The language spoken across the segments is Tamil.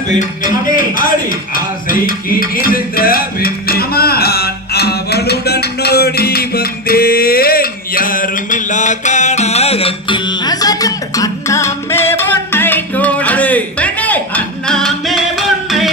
பெண்ணே அடி. ஆசைக்கு இருந்த பெண்ணே நான் அவளுடன் நோடி வந்தேன். யாரும் இல்லா காணகத்தில் அண்ணாமே பொன்னை கூட. பெண்ணே அண்ணாமே பொன்னை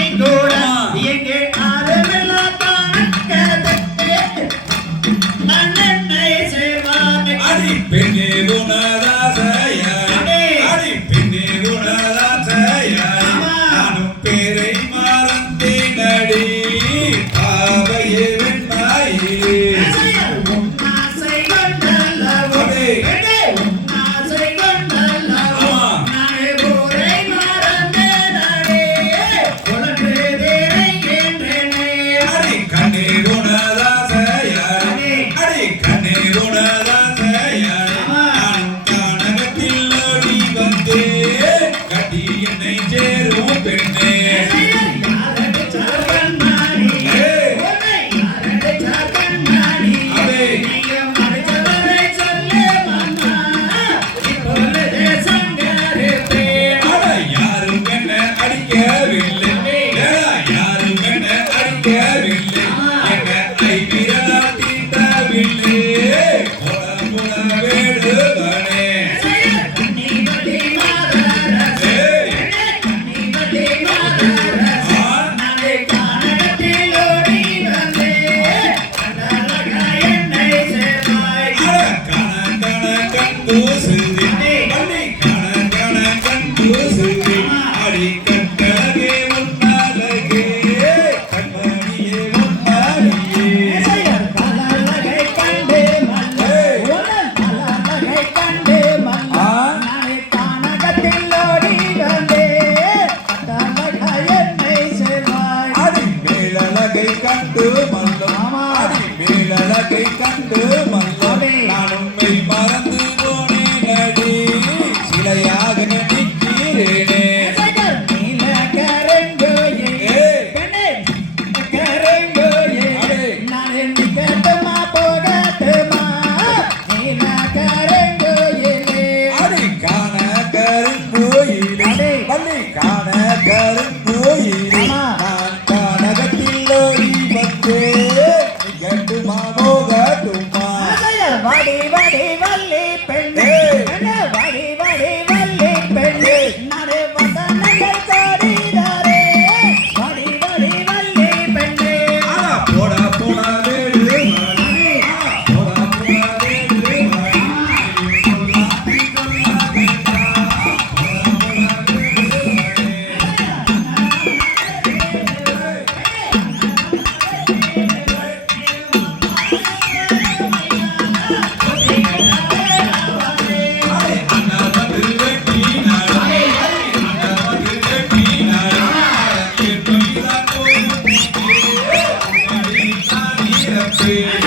Swali see.